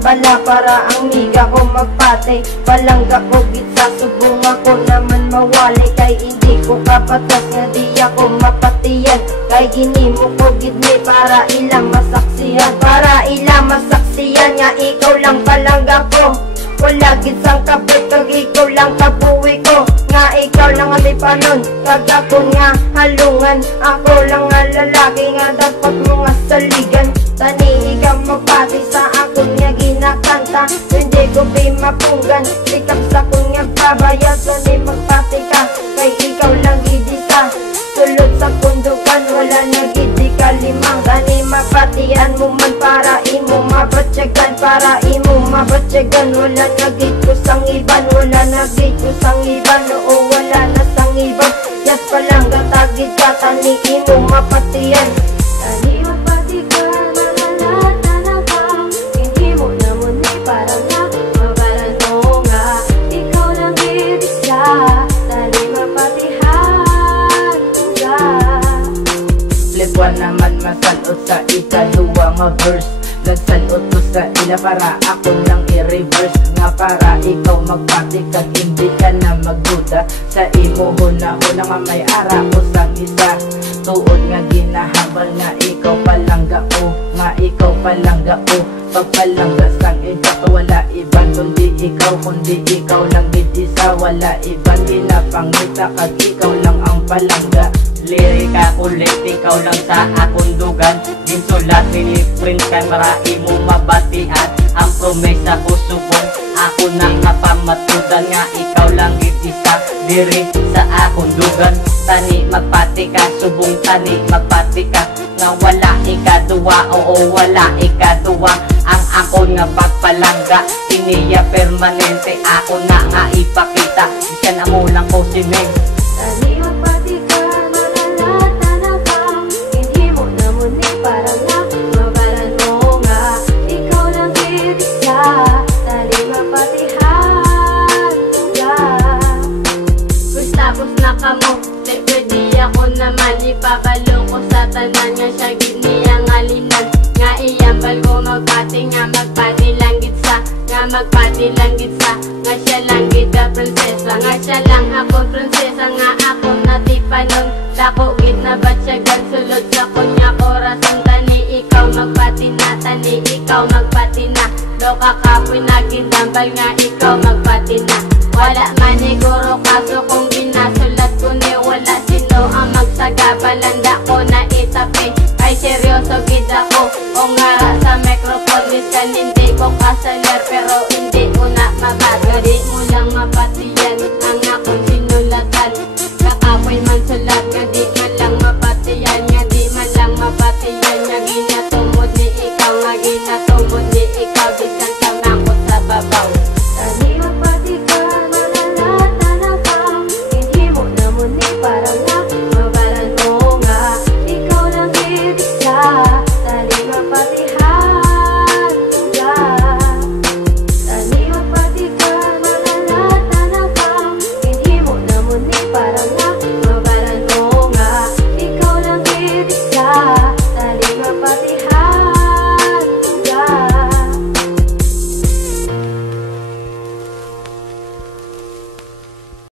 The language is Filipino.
Bala para ang miga ko magpatay, palangga ko gitsa, subong ako naman mawali. Kay hindi ko kapatas nga di ako mapatiyan, kay ginimo ko gidni para ilang masaksiyan. Para ilang masaksiyan nga ikaw lang palangga ko, wala gitsang kapit kag ikaw lang kabuwi ko. Nga ikaw lang ang panon kag ako nga halungan, ako lang nga lalaki nga dapat mo nga saligan. Tani ikaw magpati sa akong nga ginakanta, hindi ko di mapunggan, sikap sa kong nga babayad. Tani magpati ka, kay ikaw lang gidisa, sulod sa pundukan, wala na gidi kalimang. Tani mapatian mo man para imo mabatyagan, para imo mabatyagan, wala na gid ko sang iban, wala na gid ko sang iban, oo wala na sang iban. Yas palang gatagid ka, tani imo mapatian. Tani magpati ka, One naman masalot sa ikaduwa nga verse, nagsalot ko sa ila para ako lang i-reverse, nga para ikaw magpati kag hindi ka na magduda sa imo huna-huna nga may ara ko sang isa. Tuod nga ginahabal nga ikaw palangga ko, nga ikaw palangga ko, pagpalangga sang iba ko wala iban kundi ikaw lang gid isa, wala iban ginapangita kag ikaw lang ang palangga. Lirika kulit, ikaw lang sa akong dugan, ginsulat piniprint kan para imo mabatian. Ang promesa ko subong, ako na napamatudan nga ikaw lang gitisa diri sa akong dugan. Tani magpati ka, subong tani magpati ka, nga wala ikaduwa, oo wala ikaduwa. Ang ako nga pagpalangga, iniya permanente, ako na nga ipakita, siya na mo lang ko si Meng. Tani magpati ka, naman ipabalo ko sa tanan nga siya giniyang alinan, nga iyambal ko magpati, nga magpati lang gitsa, nga magpati lang gitsa, nga siya lang gita prinsesa, nga siya lang ako prinsesa, nga ako natipanon, dako git na batsyagan, sulod sa kunya korason. Tani ikaw magpati na, tani ikaw magpati na, do kakapoy na gindambal, nga ikaw magpati na. Wala maniguro kaso kung ginasulat ko ni wala sino ang magsagabalanda ko na itapi, ay seryoso gid ako o nga sa microphone, minsan hindi ko kasaler pero